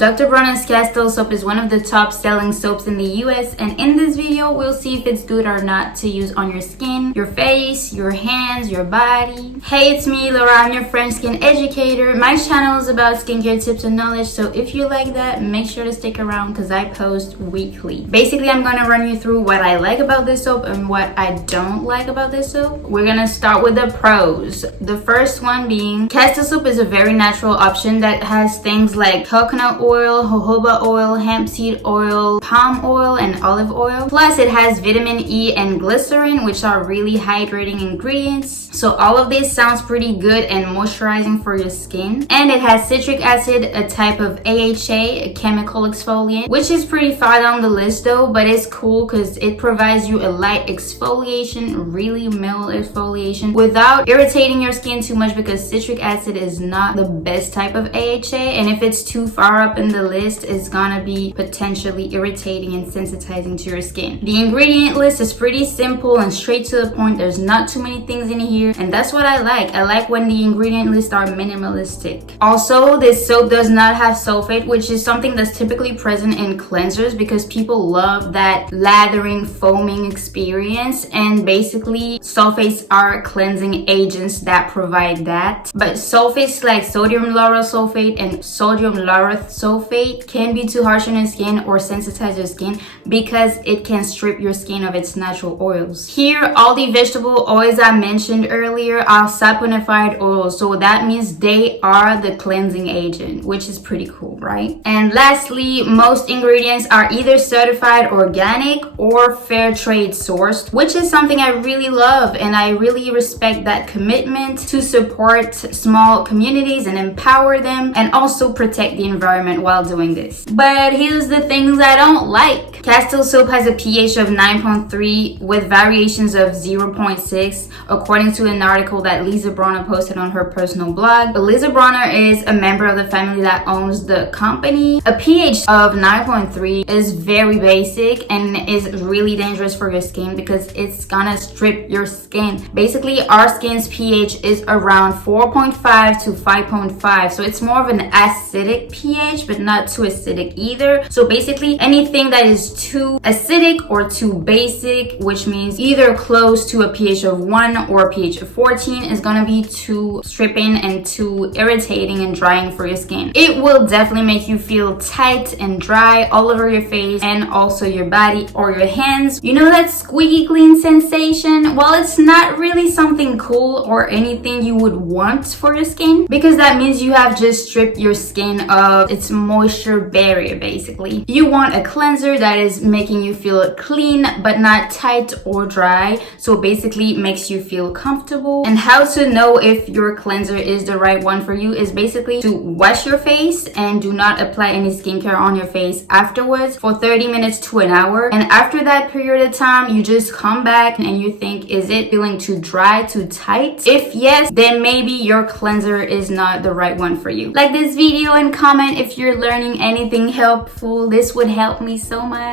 Dr. Bronner's Castile soap is one of the top selling soaps in the US, and in this video we'll see if it's good or not to use on your skin, your face, your hands, your body. Hey, it's me, Laura. I'm your French skin educator. My channel is about skincare tips and knowledge, so if you like that, make sure to stick around because I post weekly. Basically, I'm gonna run you through what I like about this soap and what I don't like about this soap. We're gonna start with the pros. The first one being Castile soap is a very natural option that has things like coconut oil, jojoba oil, hemp seed oil, palm oil, and olive oil. Plus, it has vitamin E and glycerin, which are really hydrating ingredients. So all of this sounds pretty good and moisturizing for your skin. And it has citric acid, a type of AHA, a chemical exfoliant, which is pretty far down the list though, but it's cool because it provides you a light exfoliation, really mild exfoliation, without irritating your skin too much, because citric acid is not the best type of AHA, and if it's too far up in the list, it's gonna be potentially irritating and sensitizing to your skin. The ingredient list is pretty simple and straight to the point. There's not too many things in here, and that's what I like. I like when the ingredient lists are minimalistic. Also, this soap does not have sulfate, which is something that's typically present in cleansers because people love that lathering, foaming experience, and basically sulfates are cleansing agents that provide that. But sulfates like sodium lauryl sulfate and sodium lauryl sulfate can be too harsh on your skin or sensitize your skin because it can strip your skin of its natural oils. Here, all the vegetable oils I mentioned earlier are saponified oils, so that means they are the cleansing agent, which is pretty cool, right? And lastly, most ingredients are either certified organic or fair trade sourced, which is something I really love, and I really respect that commitment to support small communities and empower them, and also protect the environment while doing this. But here's the things I don't like. Castile soap has a pH of 9.3 with variations of 0.6, according to an article that Lisa Bronner posted on her personal blog. But Lisa Bronner is a member of the family that owns the company. A pH of 9.3 is very basic and is really dangerous for your skin because it's gonna strip your skin. Basically, our skin's pH is around 4.5 to 5.5, so it's more of an acidic pH, but not too acidic either. So basically, anything that is too acidic or too basic, which means either close to a pH of 1 or a pH of 14, is gonna be too stripping and too irritating and drying for your skin. It will definitely make you feel tight and dry all over your face and also your body or your hands. You know that squeaky clean sensation? Well, it's not really something cool or anything you would want for your skin, because that means you have just stripped your skin of its moisture barrier. Basically, you want a cleanser that is making you feel clean but not tight or dry, so basically makes you feel comfortable. And how to know if your cleanser is the right one for you is basically to wash your face and do not apply any skincare on your face afterwards for 30 minutes to an hour. And after that period of time, you just come back and you think, is it feeling too dry, too tight? If yes, then maybe your cleanser is not the right one for you. Like this video and comment if you're learning anything helpful. This would help me so much.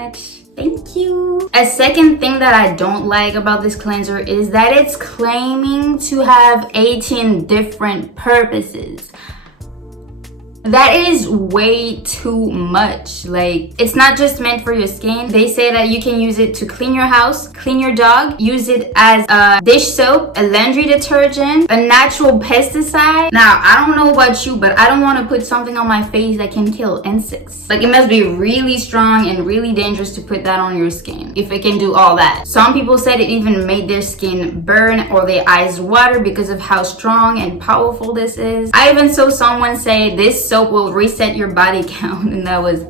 Thank you. A second thing that I don't like about this cleanser is that it's claiming to have 18 different purposes. That is way too much. Like, it's not just meant for your skin. They say that you can use it to clean your house, clean your dog, use it as a dish soap, a laundry detergent, a natural pesticide. Now, I don't know about you, but I don't want to put something on my face that can kill insects. Like, it must be really strong and really dangerous to put that on your skin if it can do all that. Some people said it even made their skin burn or their eyes water because of how strong and powerful this is. I even saw someone say this soap will reset your body count, and that was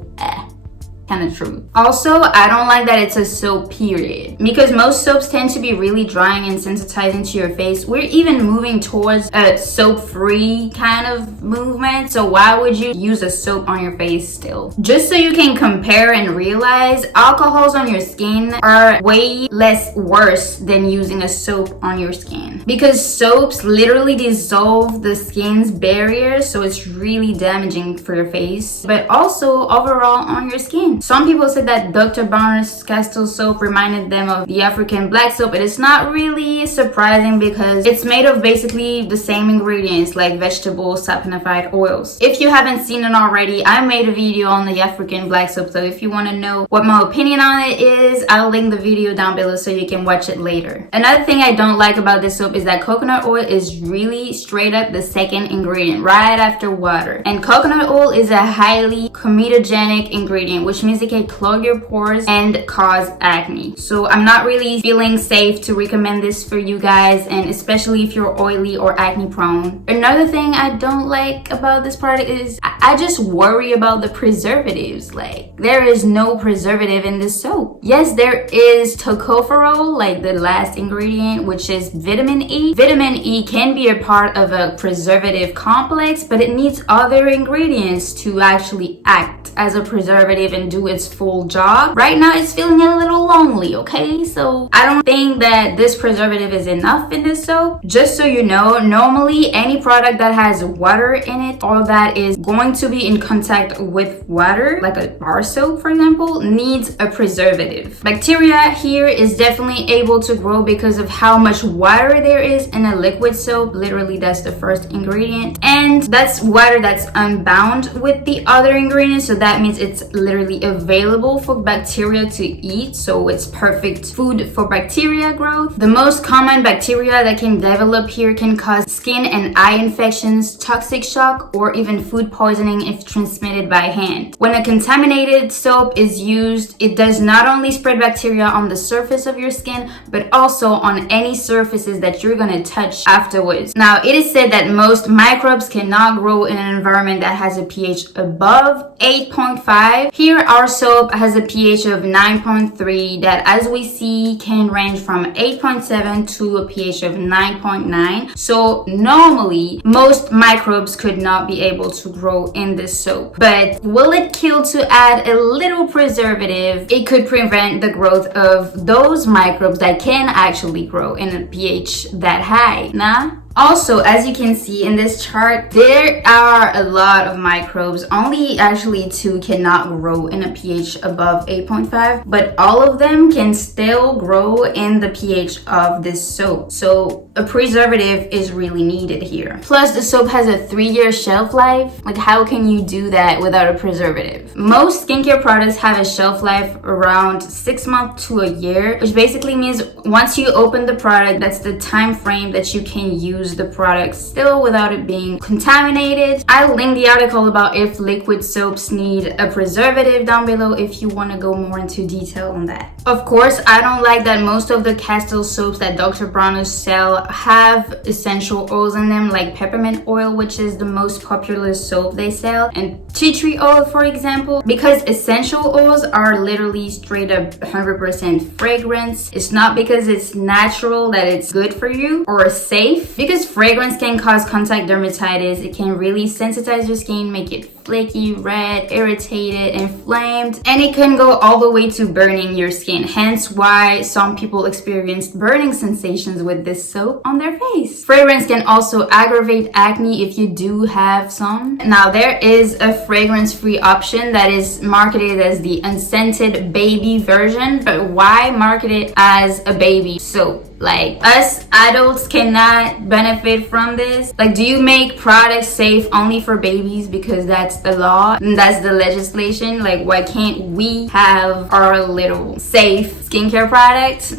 kind of true. Also, I don't like that it's a soap, period, because most soaps tend to be really drying and sensitizing to your face. We're even moving towards a soap-free kind of movement, so why would you use a soap on your face still? Just so you can compare and realize, alcohols on your skin are way less worse than using a soap on your skin. because soaps literally dissolve the skin's barrier, so it's really damaging for your face, but also overall on your skin. Some people said that Dr. Bronner's Castile soap reminded them of the African black soap. It is not really surprising because it's made of basically the same ingredients like vegetable saponified oils. If you haven't seen it already, I made a video on the African black soap, so if you want to know what my opinion on it is, I'll link the video down below so you can watch it later. Another thing I don't like about this soap is that coconut oil is really straight up the second ingredient right after water, and coconut oil is a highly comedogenic ingredient, which means it can clog your pores and cause acne. So I'm not really feeling safe to recommend this for you guys, and especially if you're oily or acne prone. Another thing I don't like about this product is I just worry about the preservatives. Like, there is no preservative in this soap. Yes, there is tocopherol, like the last ingredient, which is vitamin E. Vitamin E can be a part of a preservative complex, but it needs other ingredients to actually act as a preservative and do its full job. Right now it's feeling a little lonely, okay? So I don't think that this preservative is enough in this soap. Just so you know, normally any product that has water in it or that is going to be in contact with water, like a bar soap for example, needs a preservative. Bacteria here is definitely able to grow because of how much water there is in a liquid soap. Literally, that's the first ingredient, and that's water that's unbound with the other ingredients, so that means it's literally available for bacteria to eat, so it's perfect food for bacteria growth. The most common bacteria that can develop here can cause skin and eye infections, toxic shock, or even food poisoning if transmitted by hand. When a contaminated soap is used, it does not only spread bacteria on the surface of your skin, but also on any surfaces that you're gonna touch afterwards. Now, it is said that most microbes cannot grow in an environment that has a pH above 8.5. Here, our soap has a pH of 9.3 that, as we see, can range from 8.7 to a pH of 9.9. So normally, most microbes could not be able to grow in this soap. But will it kill to add a little preservative? It could prevent the growth of those microbes that can actually grow in a pH that high. Nah? Also, as you can see in this chart, there are a lot of microbes. Only actually 2 cannot grow in a pH above 8.5, but all of them can still grow in the pH of this soap. So a preservative is really needed here. Plus, the soap has a 3-year shelf life. Like, how can you do that without a preservative? Most skincare products have a shelf life around 6 months to a year, which basically means once you open the product, that's the time frame that you can use the product still without it being contaminated. I'll link the article about if liquid soaps need a preservative down below if you want to go more into detail on that. Of course, I don't like that most of the Castile soaps that Dr. Bronner sell have essential oils in them, like peppermint oil, which is the most popular soap they sell, and tea tree oil, for example, because essential oils are literally straight up 100% fragrance. It's not because it's natural that it's good for you or safe, because fragrance can cause contact dermatitis. It can really sensitize your skin, make it flaky, red, irritated, inflamed, and it can go all the way to burning your skin. Hence why some people experience burning sensations with this soap on their face. Fragrance can also aggravate acne if you do have some. Now, there is a fragrance-free option that is marketed as the unscented baby version, but why market it as a baby soap? Like, us adults cannot benefit from this. Like, do you make products safe only for babies because that's the law and that's the legislation? Like, why can't we have our little safe skincare products?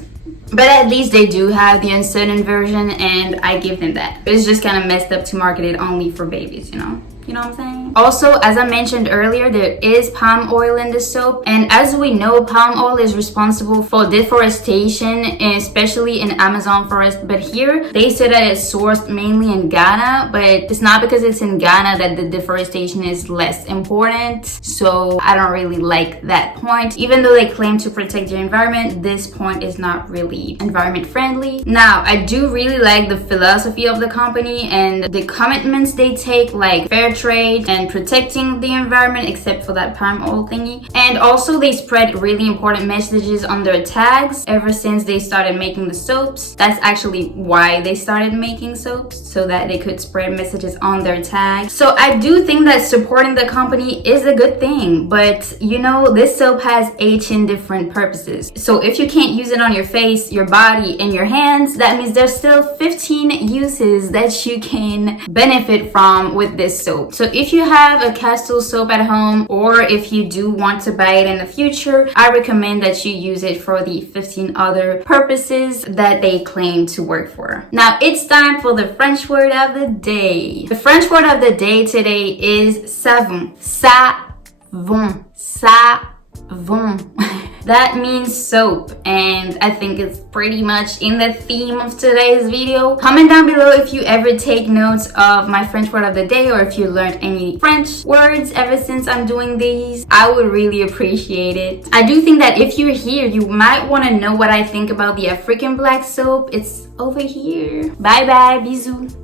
But at least they do have the uncertain version, and I give them that. But it's just kind of messed up to market it only for babies, you know? You know what I'm saying? Also, as I mentioned earlier, there is palm oil in the soap. And as we know, palm oil is responsible for deforestation, especially in Amazon forest. But here, they say that it's sourced mainly in Ghana. But it's not because it's in Ghana that the deforestation is less important. So I don't really like that point. Even though they claim to protect the environment, this point is not really environment friendly. Now, I do really like the philosophy of the company and the commitments they take, like fair trade and protecting the environment, except for that palm oil thingy. And also they spread really important messages on their tags ever since they started making the soaps. That's actually why they started making soaps, so that they could spread messages on their tags. So I do think that supporting the company is a good thing, but you know, this soap has 18 different purposes. So if you can't use it on your face, your body, and your hands, that means there's still 15 uses that you can benefit from with this soap. So if you have a Castile soap at home, or if you do want to buy it in the future, I recommend that you use it for the 15 other purposes that they claim to work for. Now it's time for the French word of the day. The French word of the day today is savon. Savon. Savon. That means soap, and I think it's pretty much in the theme of today's video. Comment down below if you ever take notes of my French word of the day, or if you learned any French words ever since I'm doing these. I would really appreciate it. I do think that if you're here, you might want to know what I think about the African black soap. It's over here. Bye bye, bisous.